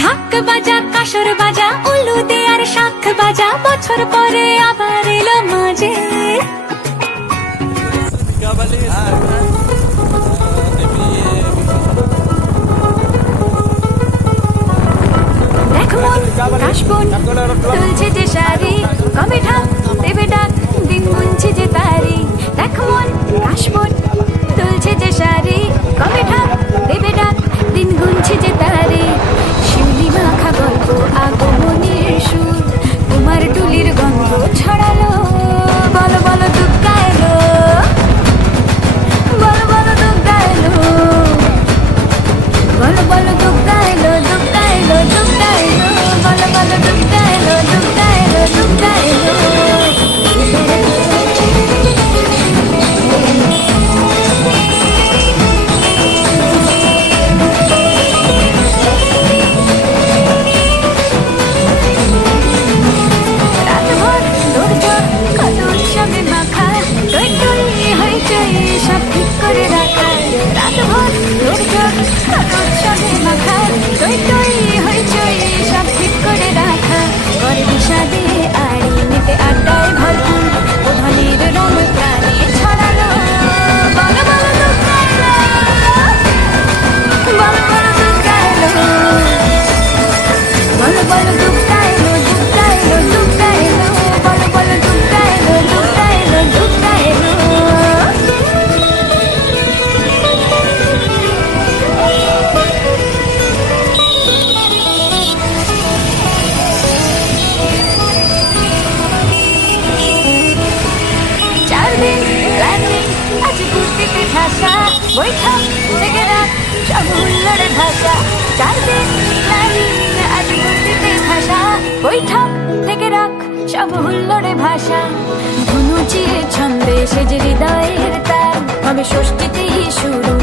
ঢাক বাজা কাসর বাজা উলু দে আর শাখ বাজা বছর পরে আবার এলো মাঝে দেখ মন কাশবন তুলছে যে শাড়ি কবে ঢাক দেবে ডাক দিন গুনছে যে তারি দেখ মন কাশবন তুলছে যে শাড়ি কবে ঢাক দেবে ডাক দিন গুনছে যে তারি শিউলি মাখা গল্প আগমনের সুর তোমার টুলির গন্ধ ছড়ালো বলো বলো দুগ্গা এলো বলো বলো দুগ্গা এলো বলো বলো দুগ্গা এলো দুগ্গা এলো দুগ্গা এলো বলো বলো দুগ্গা এলো দুগ্গা এলো দুগ্গা এলো রাতভর দৌড়ঝাঁপ কত উৎসবে মাখা টই টই হইচই সব ঠিক করে রাখা রাতভর দৌড়ঝাঁপ কত উৎসবে মাখা টই টই হইচই সব ঠিক করে রাখা করে বিষাদে আড়ি নিতে আড্ডায় ভরপুর ওধানের রং প্রাণে ছড়ালো বলো বলো দুগ্গা এলো বলো বলো দুগ্গা এলো বলো বলো দুগ্গা এলো দুগ্গা এলো দুগ্গা এলো বলো বলো দুগ্গা এলো দুগ্গা এলো দুগ্গা এলো চার দিন প্ল্যানিং আজ বুদ্ধিতে ঠাসা বৈঠক থেকে রাখ সব হুল্লোড়ে ভাষা চার দিন প্ল্যানিং আজ বুদ্ধিতে ঠাসা বৈঠক থেকে রাখ সব হুল্লোড়ে ভাষা ধনুচির ছন্দে সেজে হৃদয়ের তার হবে ষষ্ঠীতেই শুরু